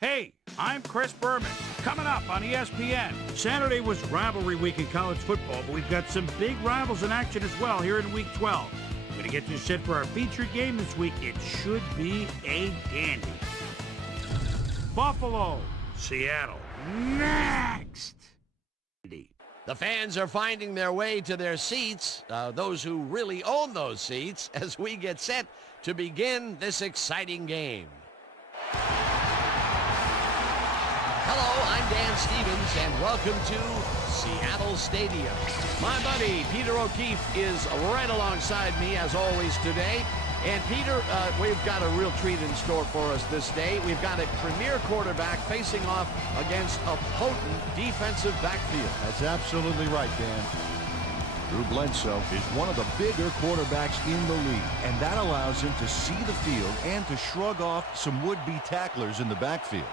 Hey, I'm Chris Berman. Coming up on ESPN. Saturday was rivalry week in college football, but we've got some big rivals in action as well here in Week 12. We're going to get you set for our featured game this week. It should be a dandy. Buffalo, Seattle, next. The fans are finding their way to their seats, those who really own those seats, as we get set to begin this exciting game. Hello, I'm Dan Stevens, and welcome to Seattle Stadium. My buddy Peter O'Keefe is right alongside me, as always, today. And Peter, we've got a real treat in store for us this day. We've got a premier quarterback facing off against a potent defensive backfield. That's absolutely right, Dan. Drew Bledsoe is one of the bigger quarterbacks in the league, and that allows him to see the field and to shrug off some would-be tacklers in the backfield.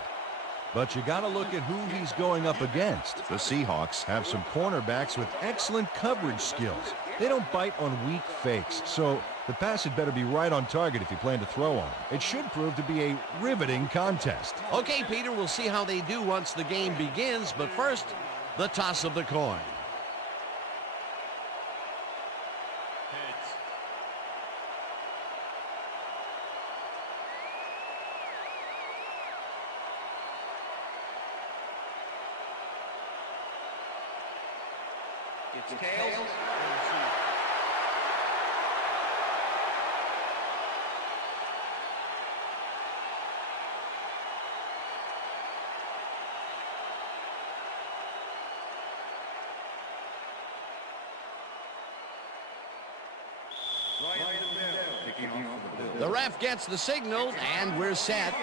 But you got to look at who he's going up against. The Seahawks have some cornerbacks with excellent coverage skills. They don't bite on weak fakes, so the pass had better be right on target if you plan to throw on it. It should prove to be a riveting contest. Okay, Peter, we'll see how they do once the game begins, but first, the toss of the coin. It's tails. The ref gets the signal, and we're set.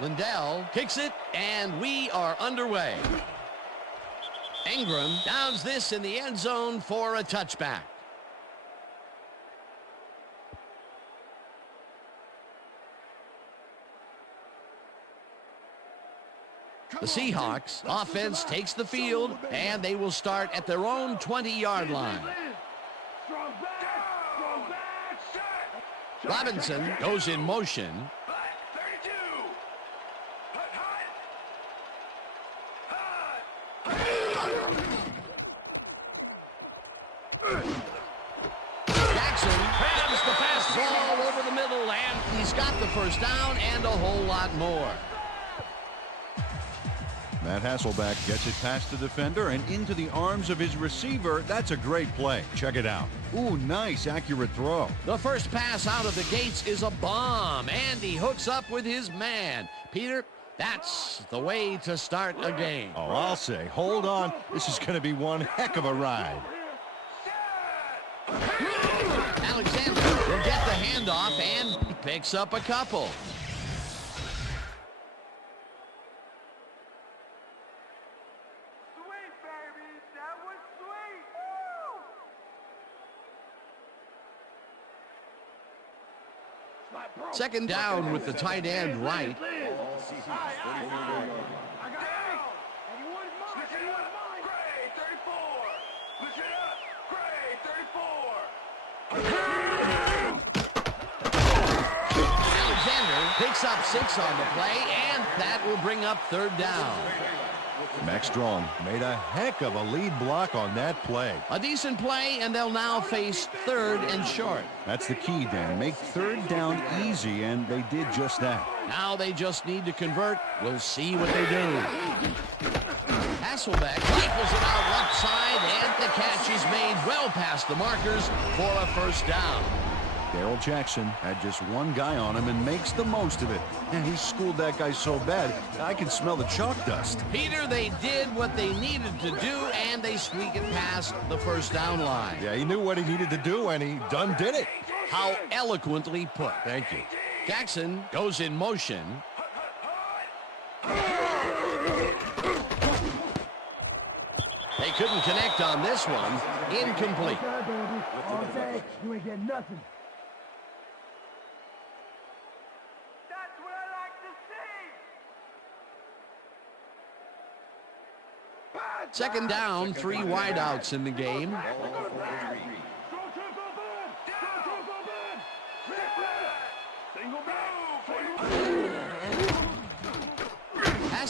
Lindell kicks it, and we are underway. Ingram downs this in the end zone for a touchback. The Seahawks offense takes the field, and they will start at their own 20-yard line. Robinson goes in motion. Jackson crams the fastball over the middle, and he's got the first down and a whole lot more. Matt Hasselbeck gets it past the defender and into the arms of his receiver. That's a great play. Check it out. Ooh, nice, accurate throw. The first pass out of the gates is a bomb, and he hooks up with his man. Peter, that's the way to start a game. Oh, I'll say, hold on. This is going to be one heck of a ride. Alexander will get the handoff, and he picks up a couple. Second down with the tight end right. Alexander picks up 6 on the play, and that will bring up third down. Max Strong made a heck of a lead block on that play. A decent play, and they'll now face third and short. That's the key, Dan. Make third down easy, and they did just that. Now they just need to convert. We'll see what they do. Hasselbeck rifles it out left side, and the catch is made well past the markers for a first down. Darrell Jackson had just one guy on him and makes the most of it. And he schooled that guy so bad, I can smell the chalk dust. Peter, they did what they needed to do, and they squeak it past the first down line. Yeah, he knew what he needed to do, and he done did it. How eloquently put. Thank you. Jackson goes in motion. They couldn't connect on this one. Incomplete. All day, you ain't getting nothing. That's what I like to see. Second down, 3 wideouts in the game.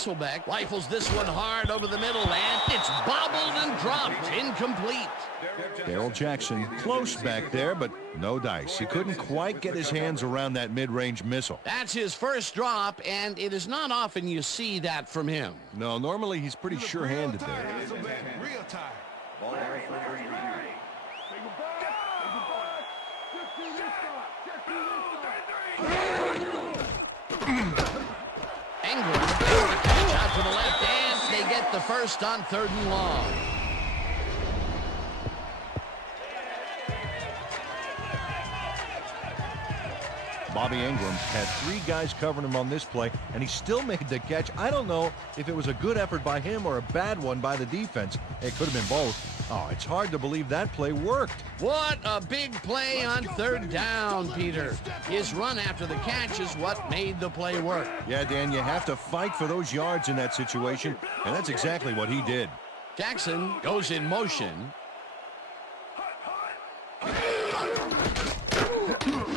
Hasselbeck rifles this one hard over the middle, and it's bobbled and dropped. Incomplete. Darrell Jackson close back there, but no dice. He couldn't quite get his hands around that mid-range missile. That's his first drop, and it is not often you see that from him. No, normally he's pretty sure-handed there. Real time. Ingram makes the catch out to the left, and they get the first on 3rd and long. Bobby Ingram had 3 guys covering him on this play, and he still made the catch. I don't know if it was a good effort by him or a bad one by the defense. It could have been both. Oh, it's hard to believe that play worked. What a big play on 3rd down, Peter. His run after the catch is what made the play work. Yeah, Dan, you have to fight for those yards in that situation, and that's exactly what he did. Jackson goes in motion.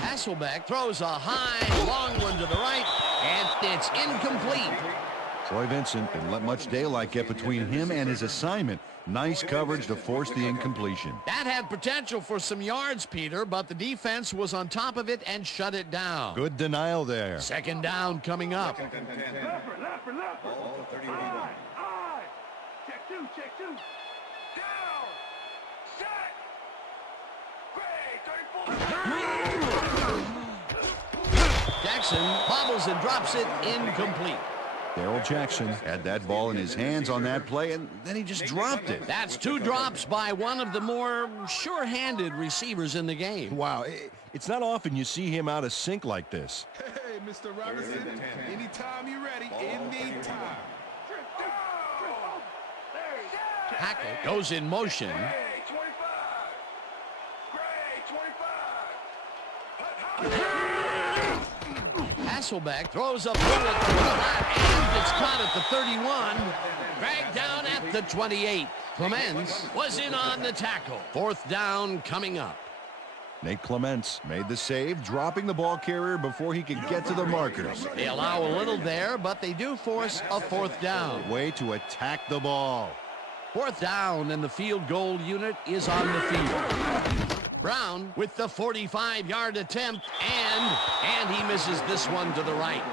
Hasselbeck throws a high, long one to the right, and it's incomplete. Troy Vincent didn't let much daylight get between him and his assignment. Nice coverage to force the incompletion. That had potential for some yards, Peter, but the defense was on top of it and shut it down. Good denial there. 2nd down coming up. Leopard. Aye. Check two. Down. Set. Great. Jackson bobbles and drops it incomplete. Darrell Jackson had that ball in his hands on that play, and then he just dropped it. That's 2 drops by one of the more sure-handed receivers in the game. Wow, it's not often you see him out of sync like this. Hey, Mr. Robinson, anytime you're ready, anytime. Hackett goes in motion. Great 25. Hasselbeck throws a bullet to the left, and it's caught at the 31. Dragged down at the 28. Clements was in on the tackle. 4th down coming up. Nate Clements made the save, dropping the ball carrier before he could get to the markers. They allow a little there, but they do force a 4th down. Way to attack the ball. 4th down, and the field goal unit is on the field. Brown with the 45-yard attempt, and he misses this one to the right.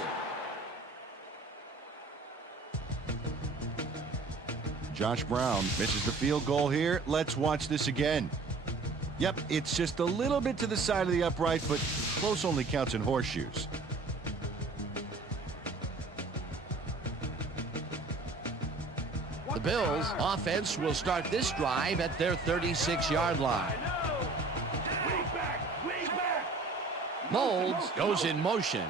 Josh Brown misses the field goal here. Let's watch this again. Yep, it's just a little bit to the side of the upright, but close only counts in horseshoes. The Bills' offense will start this drive at their 36-yard line. Molds goes in motion.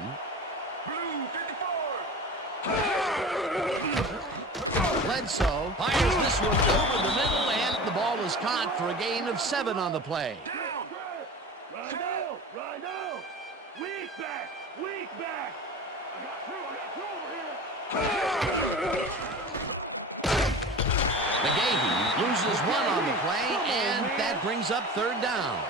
Bledsoe fires this one over the middle, and the ball is caught for a gain of 7 on the play. Rhino! Weak back! I got two over here! McGahee loses 1 on the play, and that brings up 3rd down.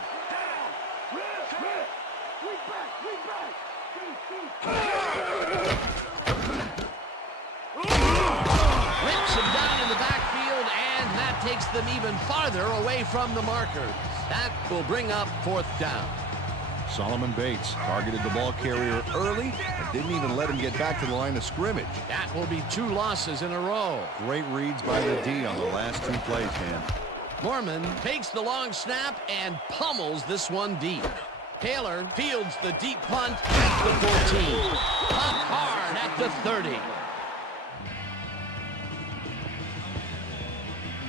Rips him down in the backfield, and that takes them even farther away from the markers. That will bring up 4th down. Solomon Bates targeted the ball carrier early and didn't even let him get back to the line of scrimmage. That will be 2 losses in a row. Great reads by the D on the last 2 plays, Dan. Mormon takes the long snap and pummels this one deep. Taylor fields the deep punt at the 14. Punt hard at the 30.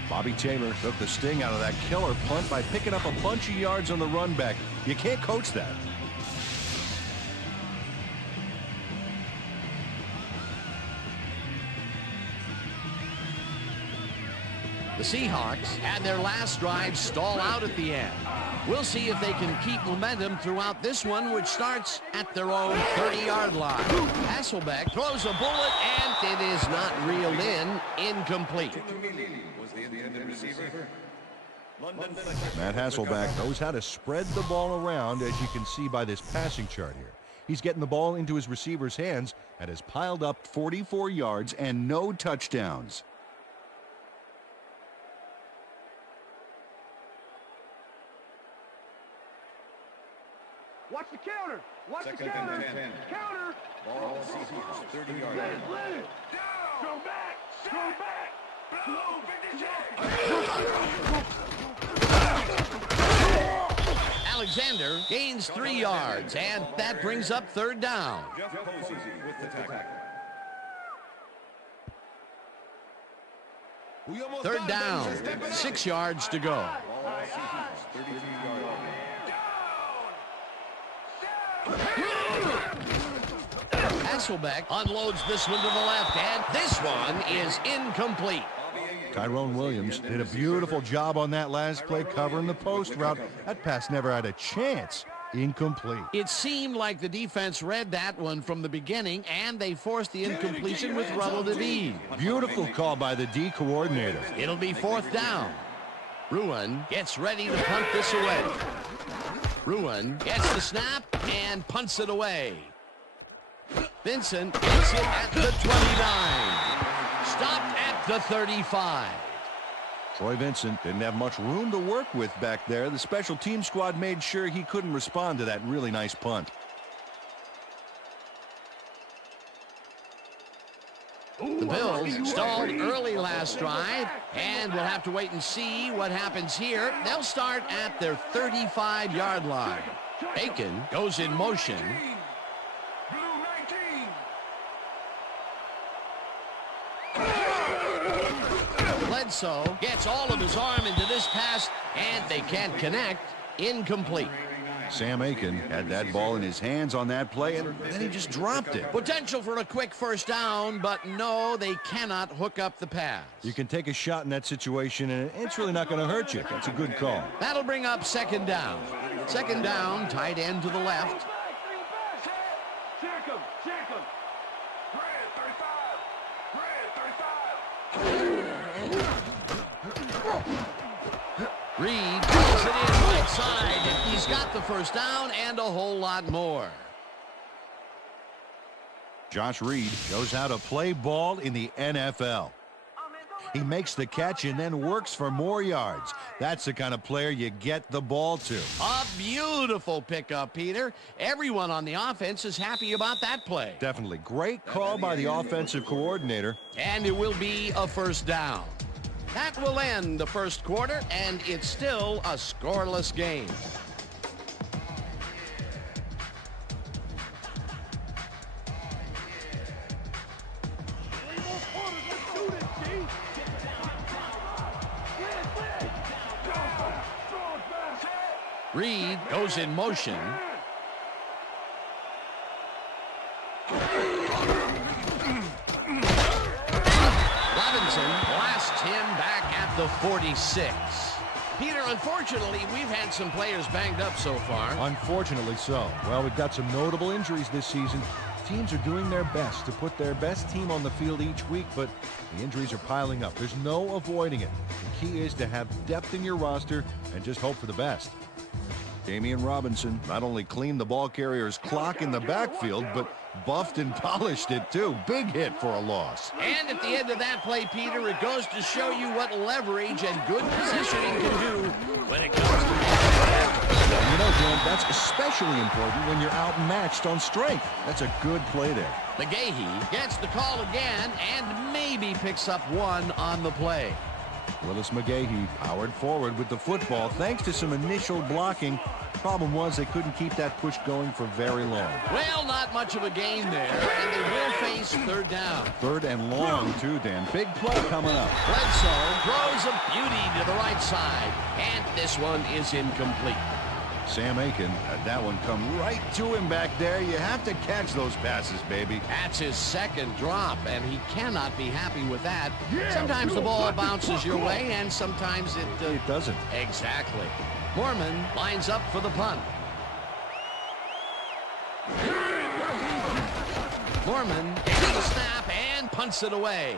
Bobby Taylor took the sting out of that killer punt by picking up a bunch of yards on the run back. You can't coach that. The Seahawks had their last drive stall out at the end. We'll see if they can keep momentum throughout this one, which starts at their own 30-yard line. Hasselbeck throws a bullet, and it is not reeled in. Incomplete. Matt Hasselbeck knows how to spread the ball around, as you can see by this passing chart here. He's getting the ball into his receiver's hands and has piled up 44 yards and no touchdowns. Watch the counter. Watch the counter. Counter. Ball, Seahawks, 30 yards. Let it. Go back. Go back. Blow, 56. Alexander gains 3 yards, and that brings up third down. With the tackle. Third down, 6 yards to go. Ball, Seahawks, 33 yards. Hasselbeck unloads this one to the left, and this one is incomplete. Tyrone Williams did a beautiful job on that last play covering the post route. That pass never had a chance. Incomplete. It seemed like the defense read that one from the beginning, and they forced the incompletion with relative ease. Beautiful call by the D coordinator. It'll be fourth down. Ruin gets ready to punt this away. Ruin gets the snap and punts it away. Vincent gets it at the 29. Stopped at the 35. Troy Vincent didn't have much room to work with back there. The special team squad made sure he couldn't respond to that really nice punt. The Bills stalled early last drive, and we'll have to wait and see what happens here. They'll start at their 35-yard line. Bacon goes in motion. Bledsoe gets all of his arm into this pass, and they can't connect. Incomplete. Sam Aiken had that ball in his hands on that play, and then he just dropped it. Potential for a quick first down, but no, they cannot hook up the pass. You can take a shot in that situation, and it's really not going to hurt you. That's a good call. That'll bring up second down. Second down, tight end to the left. Check him. Check him. Reed pulls it in right side, and he's got the first down and a whole lot more. Josh Reed knows how to play ball in the NFL. He makes the catch and then works for more yards. That's the kind of player you get the ball to. A beautiful pickup, Peter. Everyone on the offense is happy about that play. Definitely. Great call by the offensive coordinator. And it will be a first down. That will end the first quarter, and it's still a scoreless game. Reed goes in motion. Robinson blasts him back at the 46. Peter, unfortunately, we've had some players banged up so far. Unfortunately so. Well, we've got some notable injuries this season. Teams are doing their best to put their best team on the field each week, but the injuries are piling up. There's no avoiding it. The key is to have depth in your roster and just hope for the best. Damian Robinson not only cleaned the ball carrier's clock in the backfield, but buffed and polished it too. Big hit for a loss. And at the end of that play, Peter, it goes to show you what leverage and good positioning can do when it comes to... You know, Dan, that's especially important when you're outmatched on strength. That's a good play there. McGahee gets the call again and maybe picks up one on the play. Willis McGahee powered forward with the football thanks to some initial blocking. Problem was they couldn't keep that push going for very long. Well, not much of a gain there, and they will face third down. Third and long, too, Dan. Big play coming up. Bledsoe throws a beauty to the right side, and this one is incomplete. Sam Aiken had that one come right to him back there. You have to catch those passes, baby. That's his second drop, and he cannot be happy with that. Sometimes the ball bounces your way, and sometimes It doesn't. Exactly. Mormon lines up for the punt. Mormon takes the snap and punts it away.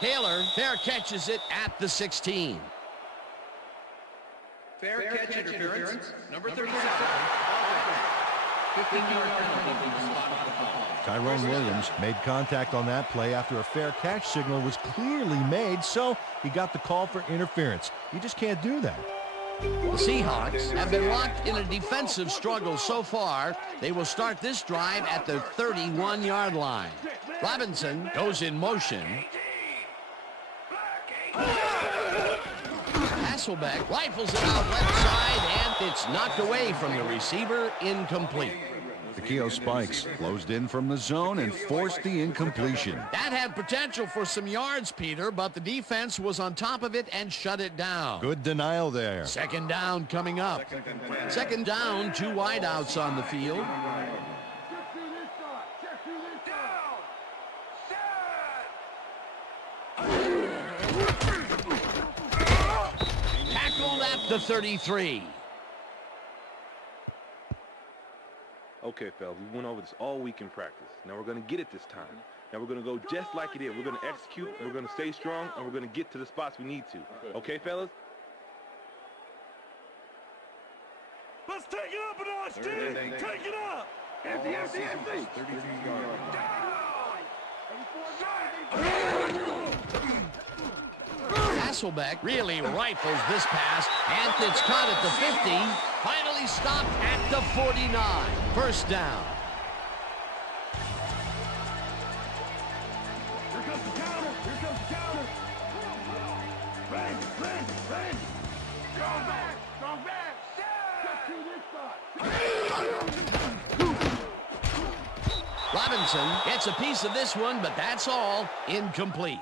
Taylor fair catches it at the 16. Fair catch interference. Number 37. 15-yard penalty for the spot of the ball. Tyrone Williams made contact on that play after a fair catch signal was clearly made, so he got the call for interference. You just can't do that. The Seahawks have been locked in a defensive struggle so far. They will start this drive at the 31-yard line. Robinson goes in motion. Hasselbeck rifles it out left side, and it's knocked away from the receiver, incomplete. Takeo Spikes closed in from the zone and forced the incompletion. That had potential for some yards, Peter, but the defense was on top of it and shut it down. Good denial there. Second down coming up. Second down, 2 wideouts on the field. Tackled at the 33. Okay, fellas, we went over this all week in practice. Now we're going to get it this time. Now we're going to go just like it is. We're going to execute, and we're going to stay strong, and we're going to get to the spots we need to. Okay, fellas? Let's take it up a notch, team. Take it up. Empty. Hasselbeck really rifles this pass, and it's caught at the 50. Finally stopped at the 49. First down. Here comes the counter. Run. Go back. Robinson gets a piece of this one, but that's all. Incomplete.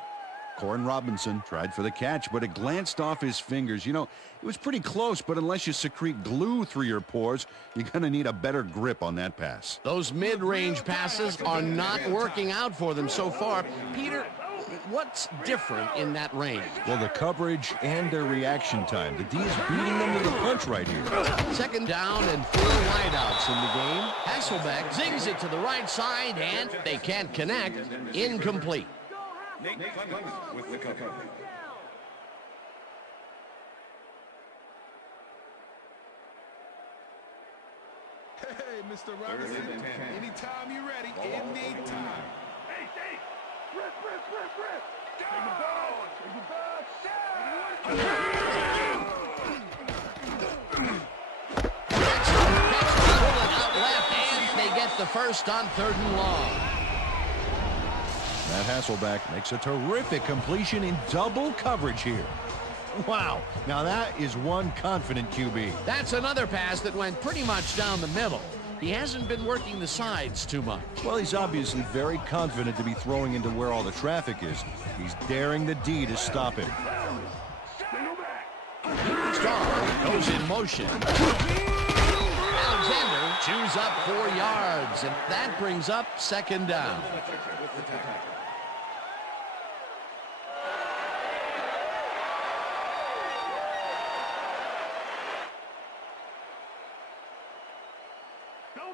Corin Robinson tried for the catch, but it glanced off his fingers. You know, it was pretty close, but unless you secrete glue through your pores, you're going to need a better grip on that pass. Those mid-range passes are not working out for them so far. Peter, what's different in that range? Well, the coverage and their reaction time. The D is beating them to the punch right here. Second down and 4 wideouts in the game. Hasselbeck zings it to the right side, and they can't connect. Incomplete. Nate Clemens with the cover. Hey, Mr. Robinson. Anytime you're ready, anytime. Hey. Rip. Take Pull it out left, and they get the first on 3rd and long. Matt Hasselbeck makes a terrific completion in double coverage here. Wow, now that is one confident QB. That's another pass that went pretty much down the middle. He hasn't been working the sides too much. Well, he's obviously very confident to be throwing into where all the traffic is. He's daring the D to stop him. Starr goes in motion. Alexander chews up 4 yards, and that brings up 2nd down.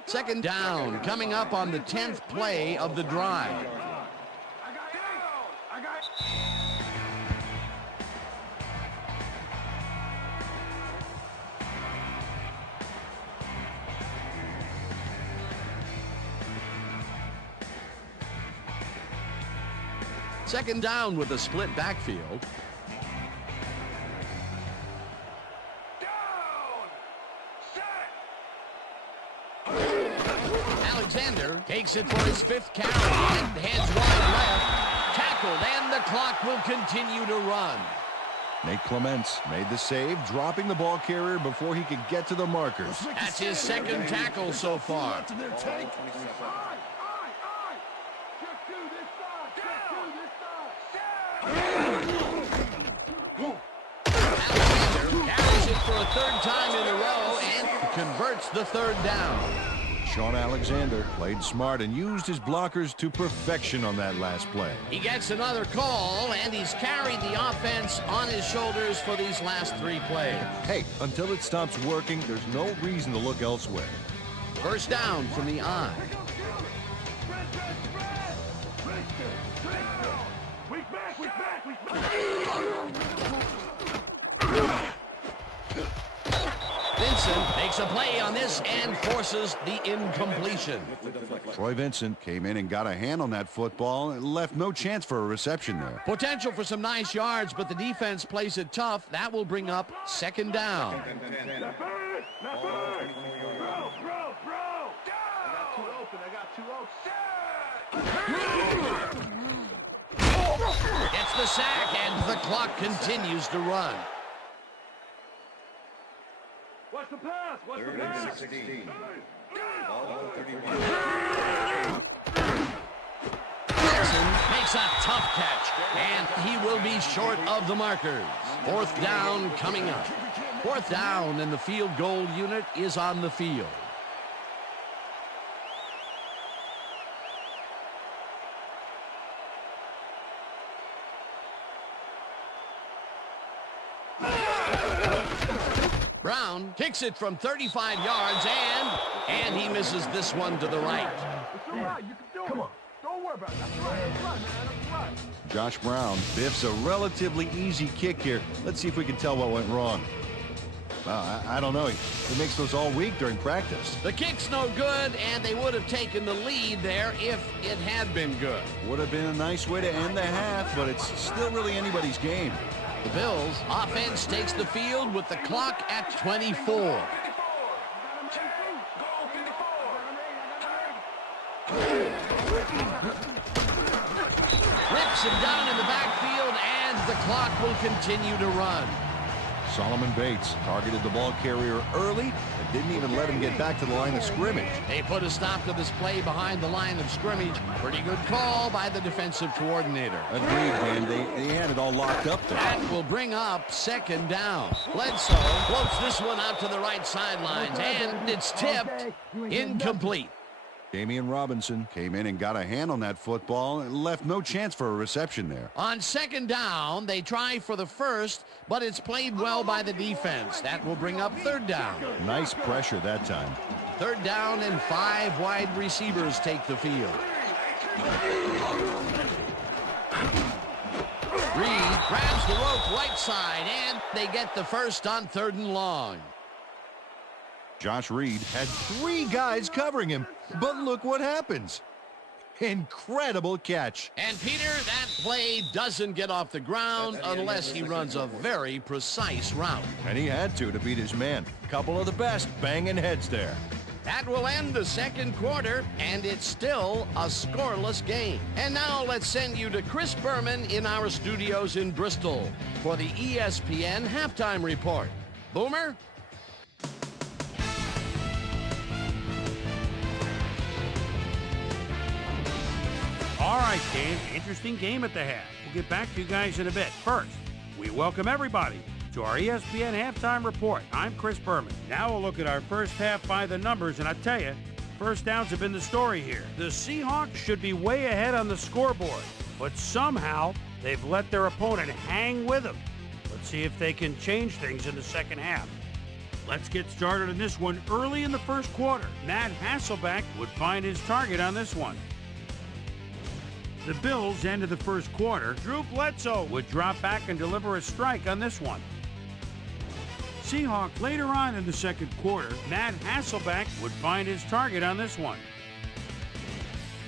Second down coming up on the 10th play of the drive. Second down with a split backfield. Alexander takes it for his 5th carry and heads wide left. Tackled, and the clock will continue to run. Nate Clements made the save, dropping the ball carrier before he could get to the markers. That's his 2nd tackle so far. Alexander carries it for a 3rd time in a row and converts the 3rd down. Sean Alexander played smart and used his blockers to perfection on that last play. He gets another call, and he's carried the offense on his shoulders for these last 3 plays. Hey, until it stops working, there's no reason to look elsewhere. First down from the eye. Vincent makes a play on this and forces the incompletion. Troy Vincent came in and got a hand on that football and left no chance for a reception there. Potential for some nice yards, but the defense plays it tough. That will bring up second down. Gets the sack, and the clock continues to run. Watch the pass. Watch the pass. 16. Wilson makes a tough catch, and he will be short of the markers. Fourth down coming up. Fourth down, and the field goal unit is on the field. Brown kicks it from 35 yards, and he misses this one to the right. It's all right. You can do it. Come on. Don't worry about it. That's right, man. Josh Brown biffs a relatively easy kick here. Let's see if we can tell what went wrong. I don't know. He makes those all week during practice. The kick's no good, and they would have taken the lead there if it had been good. Would have been a nice way to end the half, but it's still really anybody's game. The Bills' offense takes the field with the clock at 24. Rips him down in the backfield, and the clock will continue to run. Solomon Bates targeted the ball carrier early and didn't even let him get back to the line of scrimmage. They put a stop to this play behind the line of scrimmage. Pretty good call by the defensive coordinator. Agreed, man. They had it all locked up there. That will bring up second down. Bledsoe floats this one out to the right sidelines, and it's tipped. Incomplete. Damian Robinson came in and got a hand on that football and left no chance for a reception there. On second down, they try for the first, but it's played well by the defense. That will bring up third down. Nice pressure that time. Third down, and 5 wide receivers take the field. Reed grabs the rope right side, and they get the first on 3rd and long. Josh Reed had 3 guys covering him, but look what happens. Incredible catch. And Peter, that play doesn't get off the ground unless he runs a very precise route. And he had to beat his man. Couple of the best banging heads there. That will end the second quarter, and it's still a scoreless game. And now let's send you to Chris Berman in our studios in Bristol for the ESPN Halftime Report. Boomer? All right, Dave, interesting game at the half. We'll get back to you guys in a bit. First, we welcome everybody to our ESPN Halftime Report. I'm Chris Berman. Now we'll look at our first half by the numbers, and I tell you, first downs have been the story here. The Seahawks should be way ahead on the scoreboard, but somehow they've let their opponent hang with them. Let's see if they can change things in the second half. Let's get started on this one early in the first quarter. Matt Hasselbeck would find his target on this one. The Bills ended the first quarter. Drew Bledsoe would drop back and deliver a strike on this one. Seahawks later on in the second quarter, Matt Hasselbeck would find his target on this one.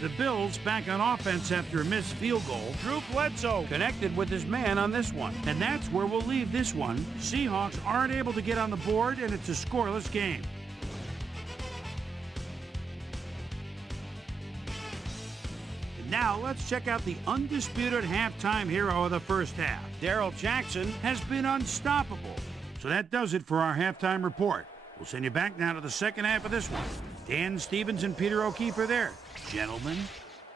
The Bills back on offense after a missed field goal. Drew Bledsoe connected with his man on this one. And that's where we'll leave this one. Seahawks aren't able to get on the board, and it's a scoreless game. Now, let's check out the undisputed halftime hero of the first half. Darrell Jackson has been unstoppable. So that does it for our halftime report. We'll send you back now to the second half of this one. Dan Stevens and Peter O'Keefe are there. Gentlemen.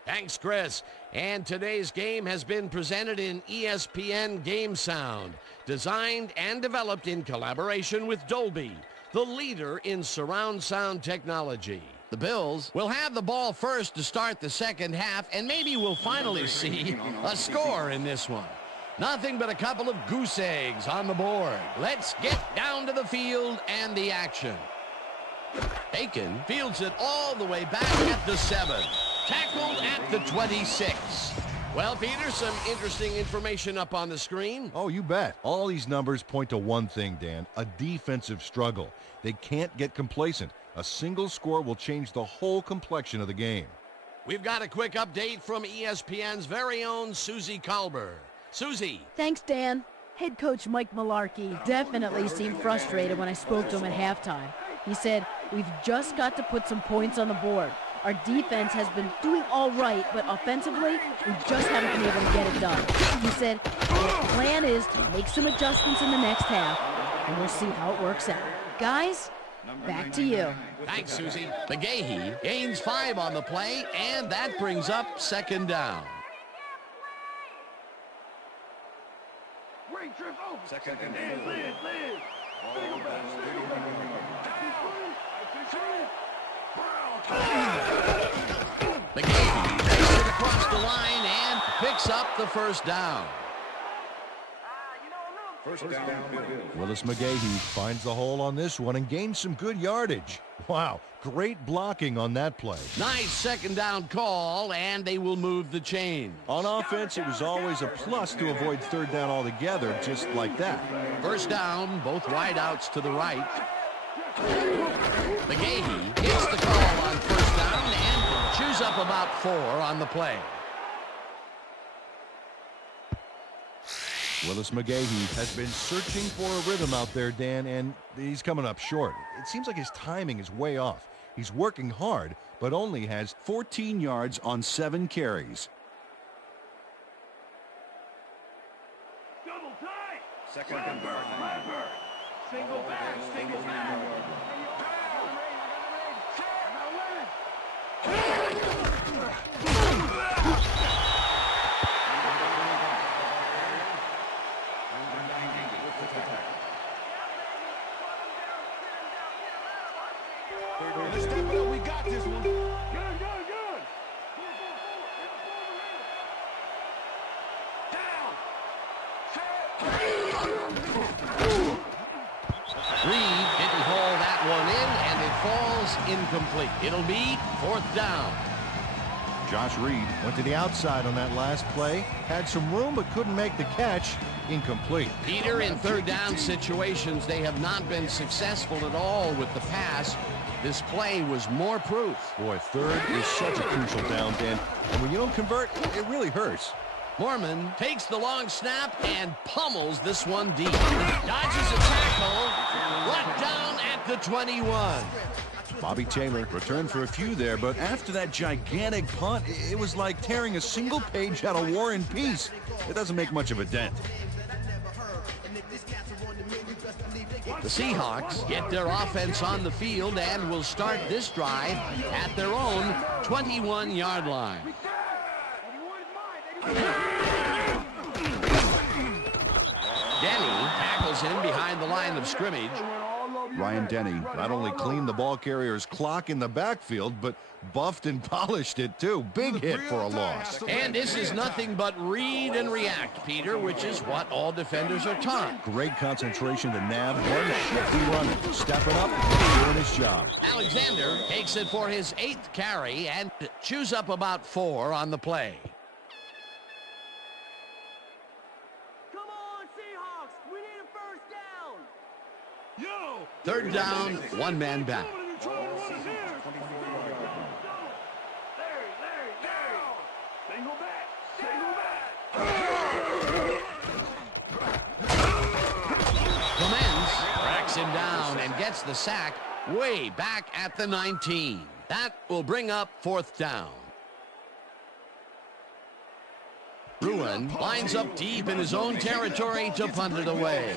Thanks, Chris. And today's game has been presented in ESPN Game Sound, designed and developed in collaboration with Dolby, the leader in surround sound technology. The Bills will have the ball first to start the second half, and maybe we'll finally see a score in this one. Nothing but a couple of goose eggs on the board. Let's get down to the field and the action. Aiken fields it all the way back at the 7. Tackled at the 26. Well, Peter, some interesting information up on the screen. Oh, you bet. All these numbers point to one thing, Dan, a defensive struggle. They can't get complacent. A single score will change the whole complexion of the game. We've got a quick update from ESPN's very own Susie Kalber. Susie. Thanks, Dan. Head coach Mike Mularkey definitely seemed frustrated when I spoke to him at halftime. He said, "We've just got to put some points on the board. Our defense has been doing all right, but offensively, we just haven't been able to get it done." He said, "The plan is to make some adjustments in the next half, and we'll see how it works out." Guys, back to you. Thanks, Susie. McGahee gains 5 on the play, and that brings up second down. Second and Liz. McGahee takes it across the line and picks up the first down. First down, Bill. Willis McGahee finds the hole on this one and gains some good yardage. Wow, great blocking on that play. Nice second down call, and they will move the chain. On offense, it was always a plus to avoid third down altogether, just like that. First down, both wideouts to the right. McGahee gets the call on first down and chews up about 4 on the play. Willis McGahee has been searching for a rhythm out there, Dan, and he's coming up short. It seems like his timing is way off. He's working hard, but only has 14 yards on 7 carries. Double tight. Second and Single back. Let's step it up. We got this one. Good. Reed didn't haul that one in, and it falls incomplete. It'll be 4th down. Josh Reed went to the outside on that last play, had some room but couldn't make the catch. Incomplete. Peter, in third down situations, they have not been successful at all with the pass. This play was more proof. Boy, third is such a crucial down, Dan. And when you don't convert, it really hurts. Mormon takes the long snap and pummels this one deep. Dodges a tackle. Brought down at the 21. Bobby Taylor returned for a few there, but after that gigantic punt, it was like tearing a single page out of War and Peace. It doesn't make much of a dent. The Seahawks get their offense on the field and will start this drive at their own 21-yard line. Denny tackles him behind the line of scrimmage. Ryan Denny not only cleaned the ball carrier's clock in the backfield, but buffed and polished it too. Big hit for a loss. And this is nothing but read and react, Peter, which is what all defenders are taught. Great concentration to nab one shifty runner, stepping up and doing his job. Alexander takes it for his 8th carry and chews up about 4 on the play. Come on, Seahawks. We need a first down. Yo. Third down, 1 man back. Single back. Clemens tracks him down and gets the sack way back at the 19. That will bring up 4th down. Ruin lines up deep in his own territory to punt it away.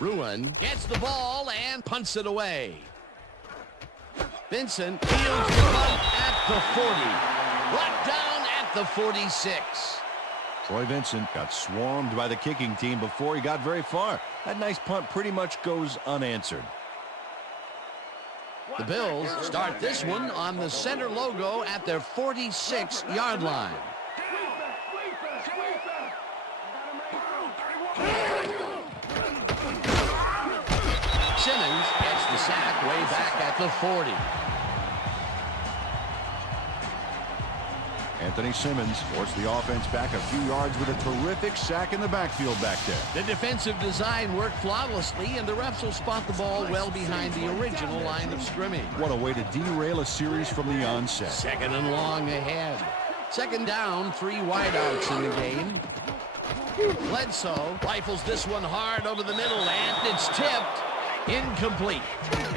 Ruin gets the ball and punts it away. Vincent fields the punt at the 40. Brought down at the 46. Troy Vincent got swarmed by the kicking team before he got very far. That nice punt pretty much goes unanswered. The Bills start this one on the center logo at their 46-yard line. Simmons gets the sack way back at the 40. Anthony Simmons forced the offense back a few yards with a terrific sack in the backfield back there. The defensive design worked flawlessly, and the refs will spot the ball well behind the original line of scrimmage. What a way to derail a series from the onset. Second and long ahead. Second down, 3 wideouts in the game. Bledsoe rifles this one hard over the middle, and it's tipped. Incomplete.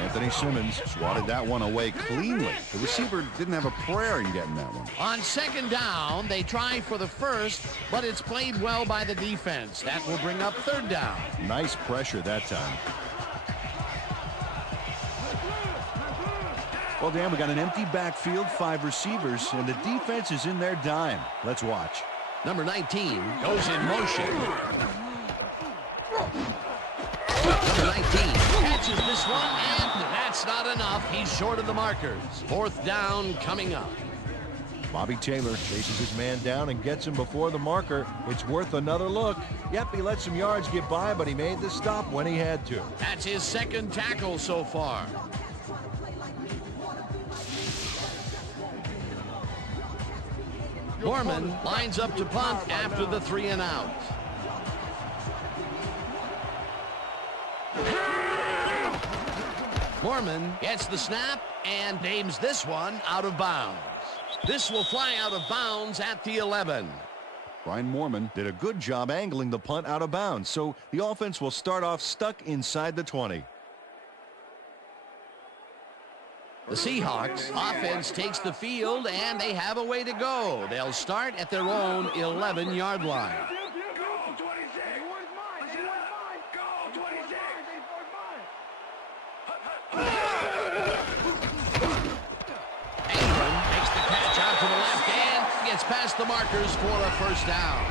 Anthony Simmons swatted that one away cleanly. The receiver didn't have a prayer in getting that one. On second down, they try for the first, but it's played well by the defense. That will bring up third down. Nice pressure that time. Well, Dan, we got an empty backfield, 5 receivers, and the defense is in their dime. Let's watch. Number 19 goes in motion. Number 19 catches this one, and that's not enough. He's short of the markers. Fourth down coming up. Bobby Taylor chases his man down and gets him before the marker. It's worth another look. Yep, he let some yards get by, but he made the stop when he had to. That's his second tackle so far. Gorman lines up to punt after the 3 and out. Gorman gets the snap and aims this one out of bounds. This will fly out of bounds at the 11. Brian Moorman did a good job angling the punt out of bounds, so the offense will start off stuck inside the 20. The Seahawks offense takes the field, and they have a way to go. They'll start at their own 11-yard line. Ingram makes the catch out to the left and gets past the markers for a first down.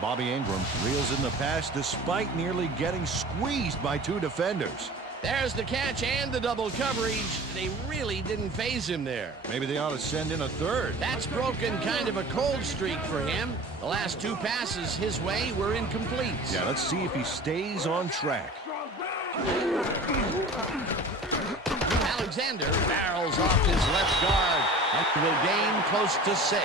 Bobby Ingram reels in the pass despite nearly getting squeezed by 2 defenders. There's the catch and the double coverage. They really didn't phase him there. Maybe they ought to send in a third. That's broken kind of a cold streak for him. The last 2 passes his way were incomplete. Yeah, let's see if he stays on track. Alexander barrels off his left guard and will gain close to 6.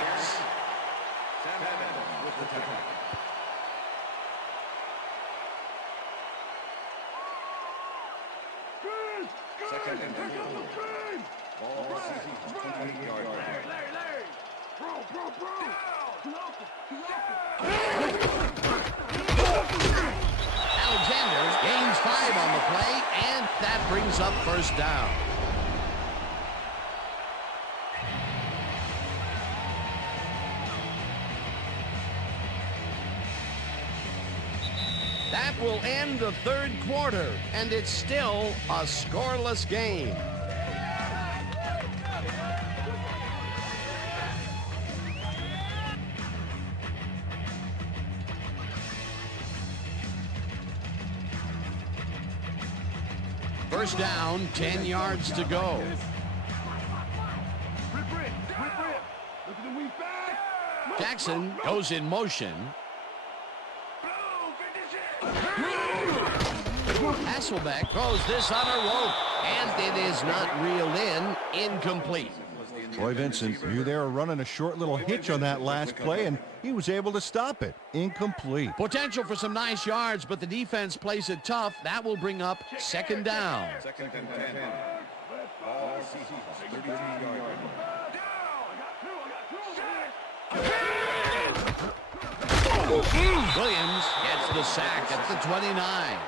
Alexander gains 5 on the play, and that brings up first down. That will end the third quarter, and it's still a scoreless game. First down, 10 yards to go. Jackson goes in motion. Hasselbeck throws this on a rope, and it is not reeled in. Incomplete. Troy Vincent knew they were running a short little hitch on that last play, and he was able to stop it. Incomplete. Potential for some nice yards, but the defense plays it tough. That will bring up second down. Second and 10. Ball Seahawks, 32-yard line. Williams gets the sack at the 29.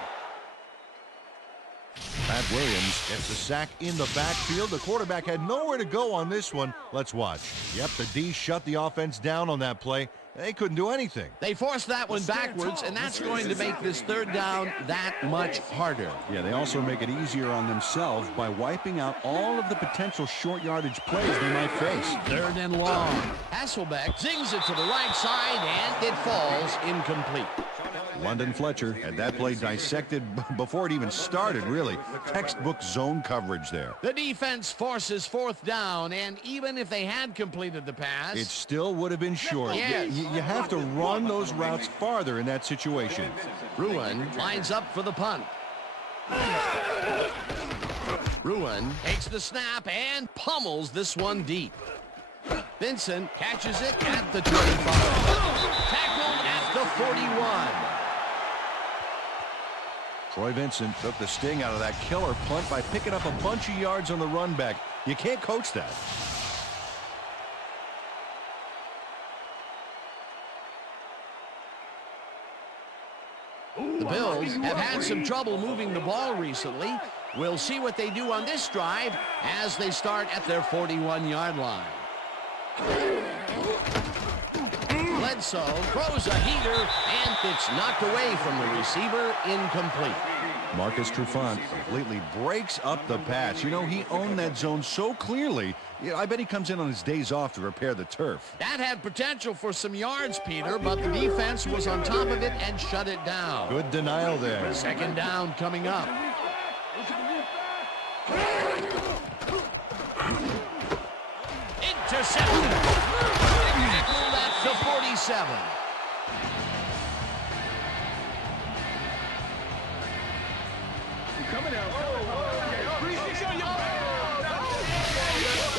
Matt Williams gets the sack in the backfield. The quarterback had nowhere to go on this one. Let's watch. Yep, the D shut the offense down on that play. They couldn't do anything. They forced that one backwards, and that's going to make this third down that much harder. Yeah, they also make it easier on themselves by wiping out all of the potential short yardage plays they might face. Third and long. Hasselbeck zings it to the right side, and it falls incomplete. London Fletcher had that play dissected before it even started, really. Textbook zone coverage there. The defense forces fourth down, and even if they had completed the pass, it still would have been short. Yes. You have to run those routes farther in that situation. Ruin lines up for the punt. Ruin takes the snap and pummels this one deep. Vincent catches it at the 25. Tackled at the 41. Troy Vincent took the sting out of that killer punt by picking up a bunch of yards on the run back. You can't coach that. The Bills have had some trouble moving the ball recently. We'll see what they do on this drive as they start at their 41-yard line. Bledsoe throws a heater, and it's knocked away from the receiver, incomplete. Marcus Trufant completely breaks up the pass. You know, he owned that zone so clearly. Yeah, I bet he comes in on his days off to repair the turf. That had potential for some yards, Peter, but the defense was on top of it and shut it down. Good denial there. Second down coming up. Intercepted. Tackled at the 47.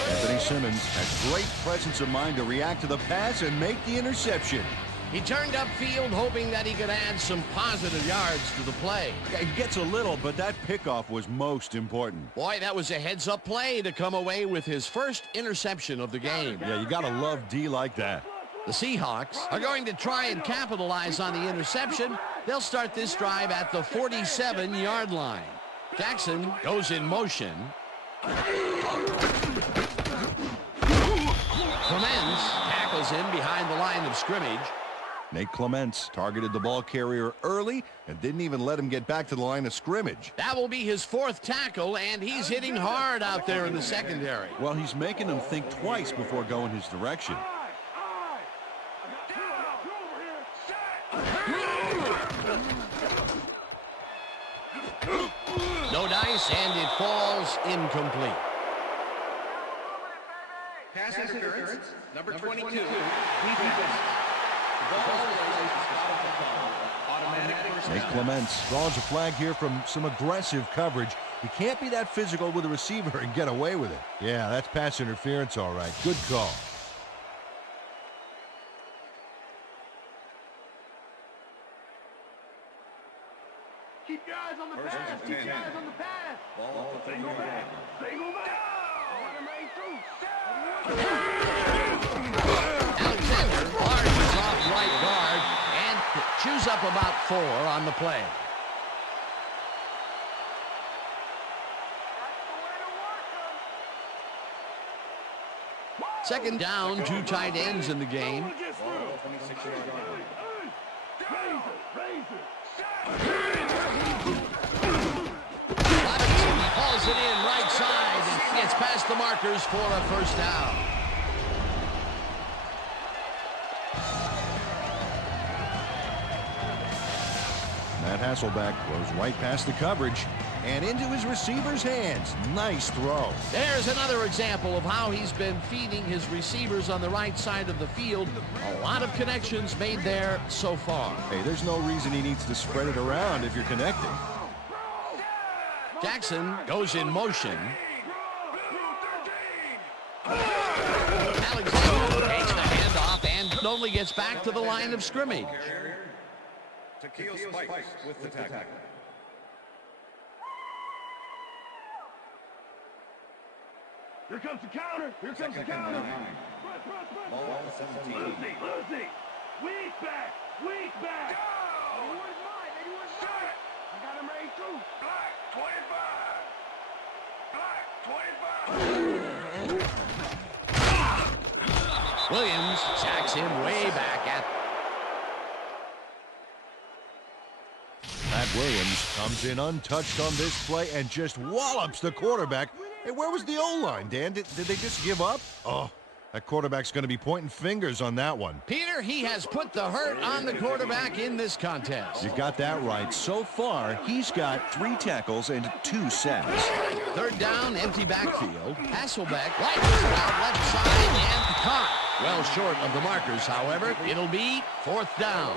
Anthony Simmons has great presence of mind to react to the pass and make the interception. He turned upfield hoping that he could add some positive yards to the play. Yeah, he gets a little, but that pickoff was most important. Boy, that was a heads-up play to come away with his first interception of the game. Yeah, you got to love D like that. The Seahawks are going to try and capitalize on the interception. They'll start this drive at the 47-yard line. Jackson goes in motion. Clemens tackles him behind the line of scrimmage. Nate Clements targeted the ball carrier early and didn't even let him get back to the line of scrimmage. That will be his fourth tackle, and he's hitting hard out there in the secondary. Well, he's making them think twice before going his direction. No dice, and it falls incomplete. Pass interference, number 22. Nate Clements draws a flag here from some aggressive coverage. You can't be that physical with a receiver and get away with it. Yeah, that's pass interference, all right. Good call. Keep your eyes on the pass. Keep your eyes on the pass. Ball to Single back. Single back. Let him right through. Alexander larges off right guard and chews up about 4 on the play. Second down, 2 tight ends in the game. Robinson hauls it in right side and gets past the markers for a first down. Matt Hasselbeck goes right past the coverage and into his receiver's hands. Nice throw. There's another example of how he's been feeding his receivers on the right side of the field. A lot of connections made there so far. Hey, there's no reason he needs to spread it around if you're connecting. Jackson goes in motion. Alexander takes the handoff and only gets back to the line of scrimmage. Takeo Spikes with the tackle. Here comes the counter. Here comes the counter. Ball to 17. Lucy. Weak back. Weak back. Oh, he wouldn't mind. He wouldn't mind. I got him right through. Black 25. Black 25. Williams sacks him way back at. Matt Williams comes in untouched on this play and just wallops the quarterback. Hey, where was the O-line, Dan? Did they just give up? Oh, that quarterback's going to be pointing fingers on that one. Peter, he has put the hurt on the quarterback in this contest. You got that right. So far, he's got 3 tackles and 2 sacks. Third down, empty backfield. Hasselbeck lightens it out left side and caught. Well short of the markers, however. It'll be 4th down.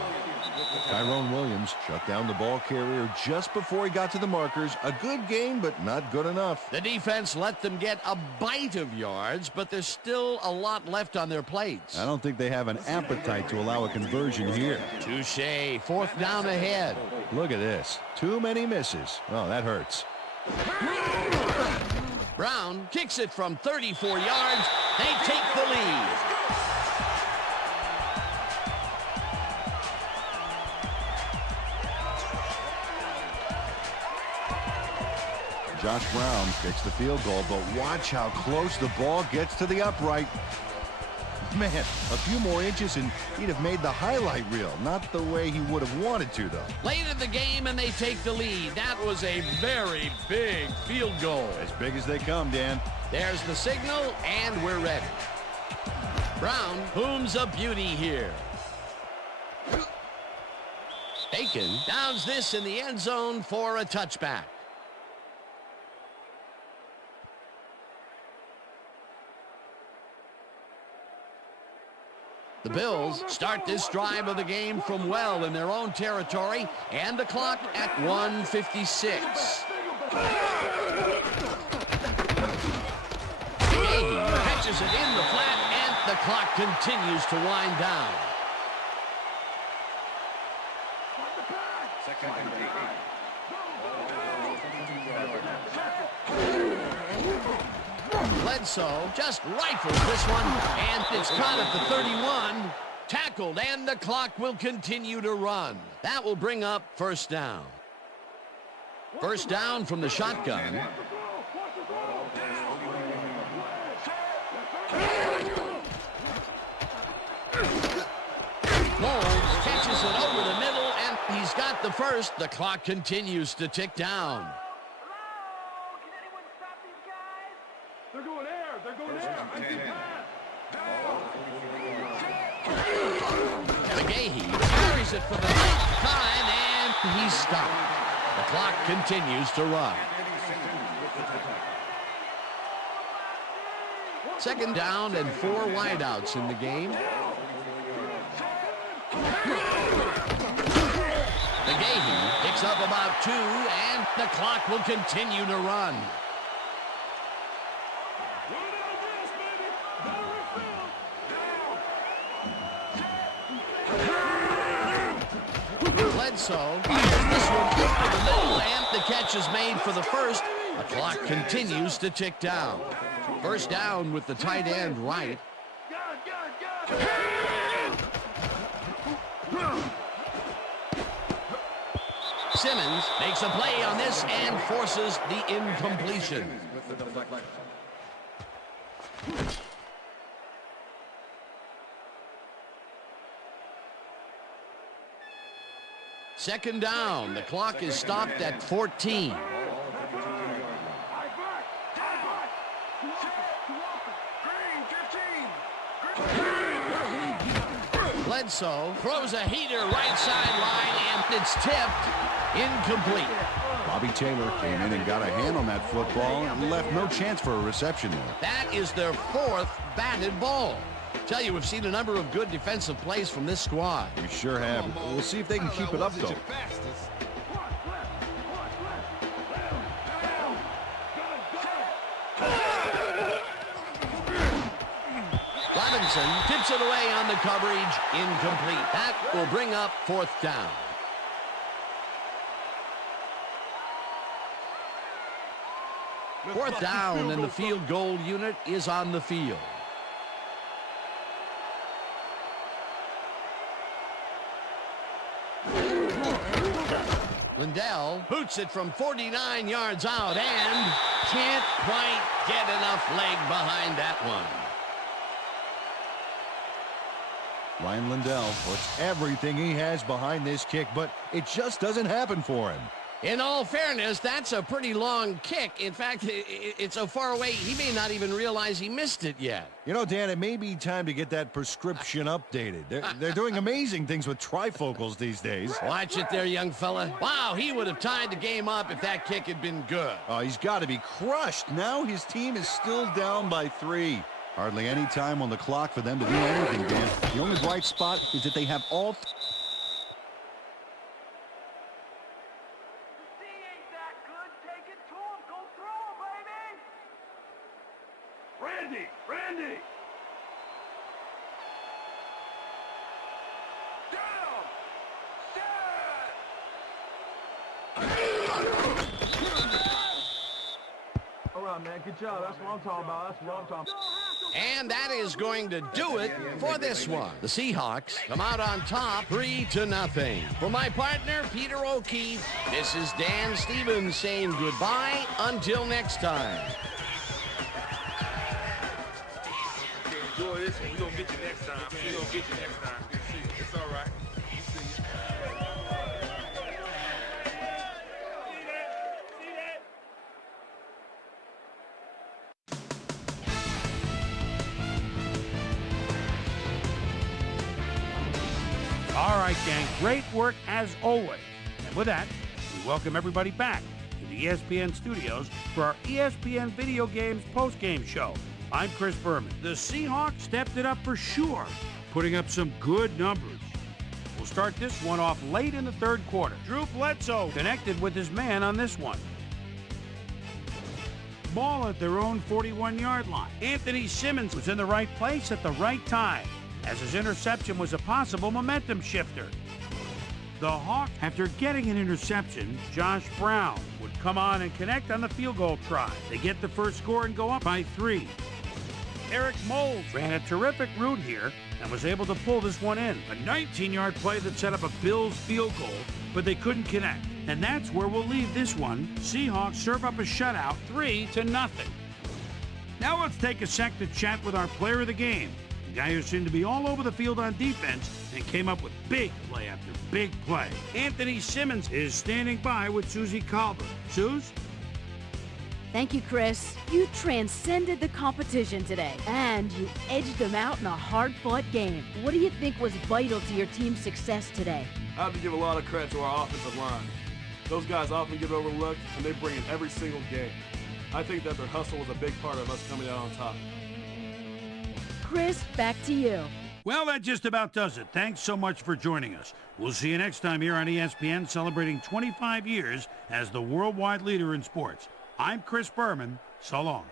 Tyrone Williams shut down the ball carrier just before he got to the markers. A good gain, but not good enough. The defense let them get a bite of yards, but there's still a lot left on their plates. I don't think they have an appetite to allow a conversion here. Touche. Fourth down ahead. Look at this. Too many misses. Oh, that hurts. Brown kicks it from 34 yards. They take the lead. Josh Brown kicks the field goal, but watch how close the ball gets to the upright. Man, a few more inches and he'd have made the highlight reel. Not the way he would have wanted to, though. Late in the game, and they take the lead. That was a very big field goal. As big as they come, Dan. There's the signal, and we're ready. Brown booms a beauty here. Bacon downs this in the end zone for a touchback. The Bills start this drive of the game from well in their own territory, and the clock at 1:56. He catches it in the flat, and the clock continues to wind down. Bledsoe just rifles this one, and it's caught at the 31. Tackled, and the clock will continue to run. That will bring up first down. First down from the shotgun. Bowles catches it over the middle, and he's got the first. The clock continues to tick down. McGahee carries it for the ninth time, and he's stopped. The clock continues to run. Second down and 4 wideouts in the game. McGahee picks up about 2, and the clock will continue to run. Bledsoe fires this one over the middle, and the catch is made for the first. The clock continues to tick down. First down with the tight end right. Simmons makes a play on this and forces the incompletion. Second down. The clock is stopped at 14. Bledsoe throws a heater right sideline, and it's tipped. Incomplete. Bobby Taylor came in and got a hand on that football and left no chance for a reception there. That is their 4th batted ball. Tell you, we've seen a number of good defensive plays from this squad. We sure have. We'll see if they can keep it up, though. Robinson tips it away on the coverage. Incomplete. That will bring up 4th down. Fourth down, and the field goal unit is on the field. Lindell boots it from 49 yards out and can't quite get enough leg behind that one. Ryan Lindell puts everything he has behind this kick, but it just doesn't happen for him. In all fairness, that's a pretty long kick. In fact, it's so far away, he may not even realize he missed it yet. You know, Dan, it may be time to get that prescription updated. They're doing amazing things with trifocals these days. Watch it there, young fella. Wow, he would have tied the game up if that kick had been good. Oh, he's got to be crushed. Now his team is still down by 3. Hardly any time on the clock for them to do anything, Dan. The only bright spot is that they have all... Randy! Randy! Down! All right, man. Good job. That's what I'm talking about. That's what I'm talking about. And that is going to do it for this one. The Seahawks come out on top 3-0. For my partner, Peter O'Keefe, this is Dan Stevens saying goodbye until next time. Enjoy this one. We're going to get you next time. We're going to get you next time. It's all right. All right, gang, great work as always. And with that, we welcome everybody back to the ESPN studios for our ESPN Video Games postgame show. I'm Chris Berman. The Seahawks stepped it up for sure, putting up some good numbers. We'll start this one off late in the third quarter. Drew Bledsoe connected with his man on this one. Ball at their own 41-yard line. Anthony Simmons was in the right place at the right time, as his interception was a possible momentum shifter. The Hawks, after getting an interception, Josh Brown would come on and connect on the field goal try. They get the first score and go up by 3. Eric Moles ran a terrific route here and was able to pull this one in. A 19-yard play that set up a Bills field goal, but they couldn't connect. And that's where we'll leave this one. Seahawks serve up a shutout, 3-0. Now let's take a sec to chat with our player of the game. The guy who seemed to be all over the field on defense and came up with big play after big play. Anthony Simmons is standing by with Susie Colbert. Suze? Thank you, Chris. You transcended the competition today, and you edged them out in a hard-fought game. What do you think was vital to your team's success today? I have to give a lot of credit to our offensive line. Those guys often get overlooked, and they bring it every single game. I think that their hustle was a big part of us coming out on top. Chris, back to you. Well, that just about does it. Thanks so much for joining us. We'll see you next time here on ESPN, celebrating 25 years as the worldwide leader in sports. I'm Chris Berman. So long.